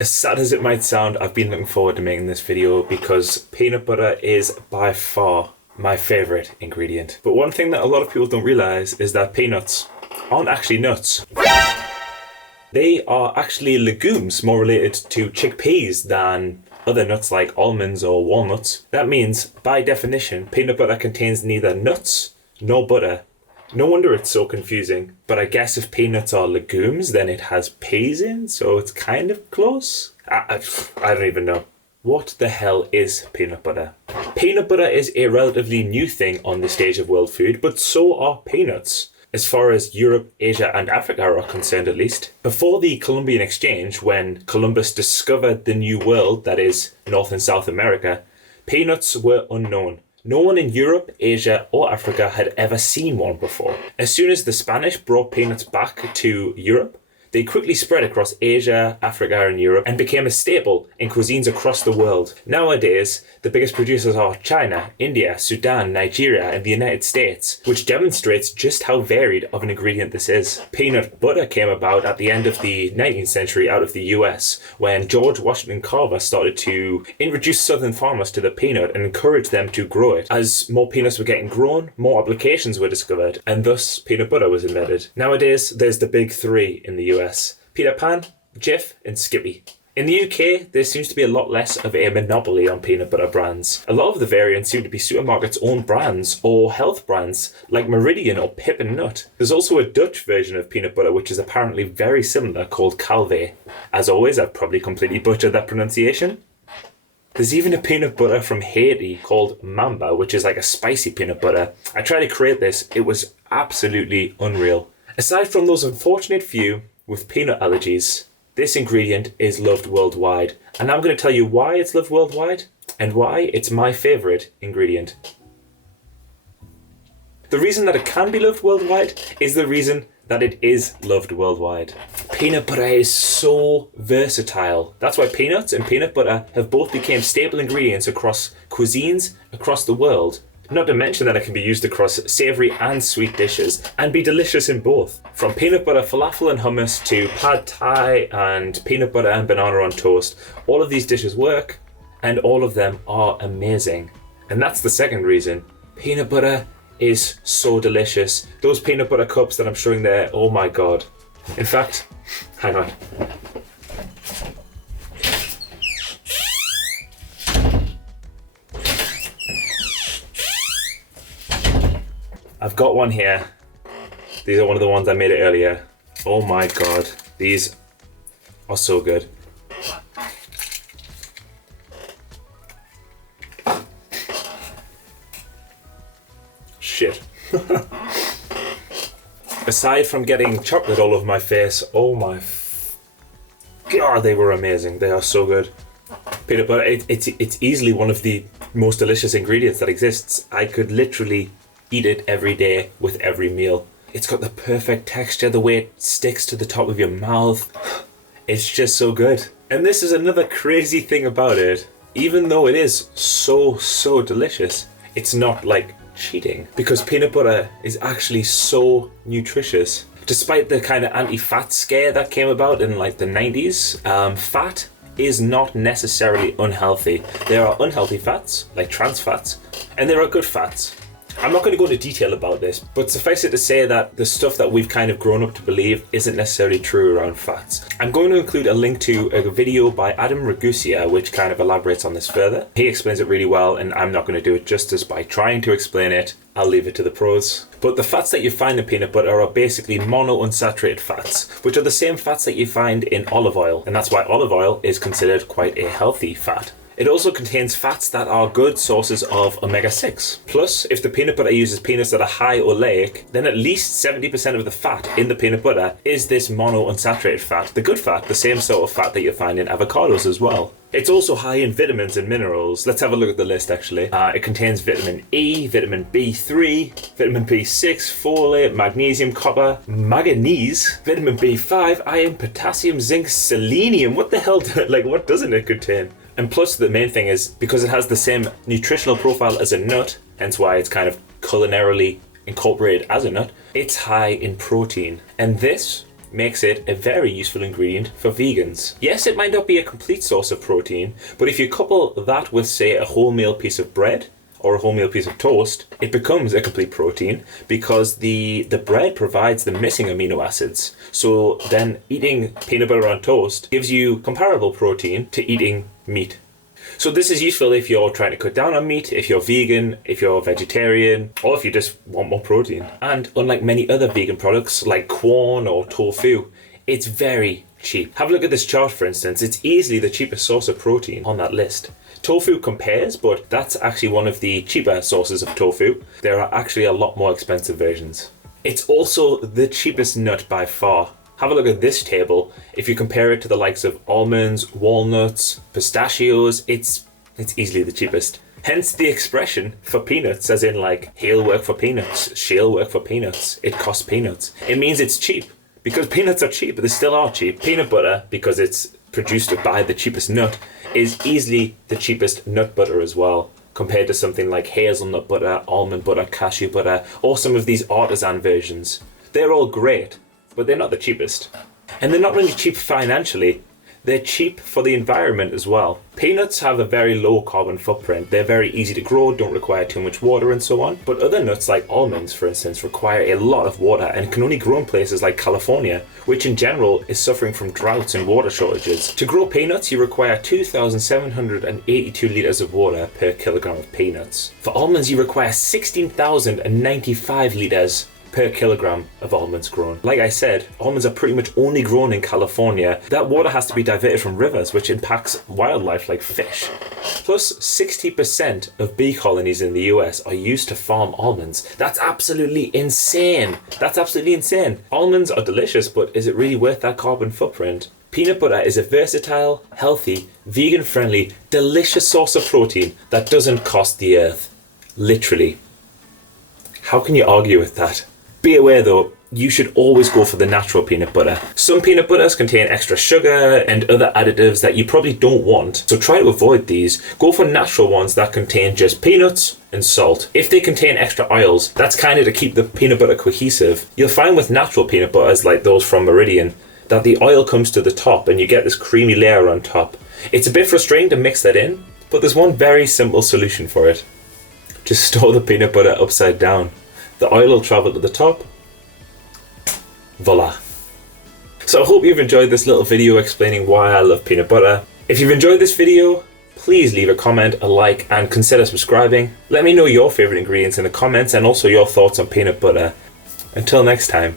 As sad as it might sound, I've been looking forward to making this video because peanut butter is by far my favourite ingredient. But one thing that a lot of people don't realise is that peanuts aren't actually nuts. They are actually legumes more related to chickpeas than other nuts like almonds or walnuts. That means, by definition, peanut butter contains neither nuts nor butter. No wonder it's so confusing. But I guess if peanuts are legumes, then it has peas in, so it's kind of close. I don't even know. What the hell is peanut butter? Peanut butter is a relatively new thing on the stage of world food, but so are peanuts. As far as Europe, Asia and Africa are concerned at least. Before the Columbian Exchange, when Columbus discovered the new world, that is North and South America, peanuts were unknown. No one in Europe, Asia or Africa had ever seen one before. As soon as the Spanish brought peanuts back to Europe, they quickly spread across Asia, Africa and Europe and became a staple in cuisines across the world. Nowadays, the biggest producers are China, India, Sudan, Nigeria and the United States, which demonstrates just how varied of an ingredient this is. Peanut butter came about at the end of the 19th century out of the US, when George Washington Carver started to introduce southern farmers to the peanut and encourage them to grow it. As more peanuts were getting grown, more applications were discovered, and thus peanut butter was invented. Nowadays, there's the big three in the US. Peter Pan, Jif and Skippy. In the UK, there seems to be a lot less of a monopoly on peanut butter brands. A lot of the variants seem to be supermarkets' own brands or health brands like Meridian or Pip and Nut. There's also a Dutch version of peanut butter which is apparently very similar called Calvé. As always, I've probably completely butchered that pronunciation. There's even a peanut butter from Haiti called Mamba, which is like a spicy peanut butter. I tried to create this, it was absolutely unreal. Aside from those unfortunate few with peanut allergies, this ingredient is loved worldwide. And I'm going to tell you why it's loved worldwide and why it's my favourite ingredient. The reason that it can be loved worldwide is the reason that it is loved worldwide. Peanut butter is so versatile. That's why peanuts and peanut butter have both become staple ingredients across cuisines across the world. Not to mention that it can be used across savoury and sweet dishes and be delicious in both. From peanut butter falafel and hummus to pad thai and peanut butter and banana on toast, all of these dishes work and all of them are amazing. And that's the second reason. Peanut butter is so delicious. Those peanut butter cups that I'm showing there, oh my god. In fact, hang on. I've got one here. These are one of the ones I made it earlier. Oh my god, these are so good. Shit. Aside from getting chocolate all over my face, oh my god, they were amazing. They are so good. Peanut butter, it's easily one of the most delicious ingredients that exists. I could literally eat it every day with every meal. It's got the perfect texture, the way it sticks to the top of your mouth. It's just so good. And this is another crazy thing about it. Even though it is so delicious, it's not like cheating because peanut butter is actually so nutritious. Despite the kind of anti-fat scare that came about in like the 90s, fat is not necessarily unhealthy. There are unhealthy fats, like trans fats, and there are good fats. I'm not going to go into detail about this, but suffice it to say that the stuff that we've kind of grown up to believe isn't necessarily true around fats. I'm going to include a link to a video by Adam Ragusa which kind of elaborates on this further. He explains it really well and I'm not going to do it justice by trying to explain it. I'll leave it to the pros. But the fats that you find in peanut butter are basically monounsaturated fats, which are the same fats that you find in olive oil, and that's why olive oil is considered quite a healthy fat. It also contains fats that are good sources of omega-6. Plus, if the peanut butter uses peanuts that are high oleic, then at least 70% of the fat in the peanut butter is this monounsaturated fat, the good fat, the same sort of fat that you find in avocados as well. It's also high in vitamins and minerals. Let's have a look at the list actually. It contains vitamin E, vitamin B3, vitamin B6, folate, magnesium, copper, manganese, vitamin B5, iron, potassium, zinc, selenium. What the hell, what doesn't it contain? And plus the main thing is, because it has the same nutritional profile as a nut, hence why it's kind of culinarily incorporated as a nut, it's high in protein. And this makes it a very useful ingredient for vegans. Yes, it might not be a complete source of protein, but if you couple that with, say, a wholemeal piece of bread or a wholemeal piece of toast, it becomes a complete protein because the bread provides the missing amino acids. So then eating peanut butter on toast gives you comparable protein to eating meat. So this is useful if you're trying to cut down on meat, if you're vegan, if you're vegetarian, or if you just want more protein. And unlike many other vegan products like corn or tofu, it's very cheap. Have a look at this chart, for instance. It's easily the cheapest source of protein on that list. Tofu compares, but that's actually one of the cheaper sources of tofu. There are actually a lot more expensive versions. It's also the cheapest nut by far. Have a look at this table. If you compare it to the likes of almonds, walnuts, pistachios, it's easily the cheapest. Hence the expression for peanuts, as in like, he'll work for peanuts, she'll work for peanuts, it costs peanuts. It means it's cheap, because peanuts are cheap, but they still are cheap. Peanut butter, because it's produced by the cheapest nut, is easily the cheapest nut butter as well, compared to something like hazelnut butter, almond butter, cashew butter, or some of these artisan versions. They're all great, but they're not the cheapest. And they're not really cheap financially, they're cheap for the environment as well. Peanuts have a very low carbon footprint. They're very easy to grow, don't require too much water and so on. But other nuts like almonds, for instance, require a lot of water and can only grow in places like California, which in general is suffering from droughts and water shortages. To grow peanuts, you require 2,782 litres of water per kilogram of peanuts. For almonds, you require 16,095 litres per kilogram of almonds grown. Like I said, almonds are pretty much only grown in California. That water has to be diverted from rivers, which impacts wildlife like fish. Plus, 60% of bee colonies in the US are used to farm almonds. That's absolutely insane. That's absolutely insane. Almonds are delicious, but is it really worth that carbon footprint? Peanut butter is a versatile, healthy, vegan-friendly, delicious source of protein that doesn't cost the earth. Literally. How can you argue with that? Be aware though, you should always go for the natural peanut butter. Some peanut butters contain extra sugar and other additives that you probably don't want, so try to avoid these. Go for natural ones that contain just peanuts and salt. If they contain extra oils, that's kind of to keep the peanut butter cohesive. You'll find with natural peanut butters like those from Meridian that the oil comes to the top and you get this creamy layer on top. It's a bit frustrating to mix that in, but there's one very simple solution for it. Just store the peanut butter upside down. The oil will travel to the top. Voila. So I hope you've enjoyed this little video explaining why I love peanut butter. If you've enjoyed this video, please leave a comment, a like, and consider subscribing. Let me know your favorite ingredients in the comments and also your thoughts on peanut butter. Until next time.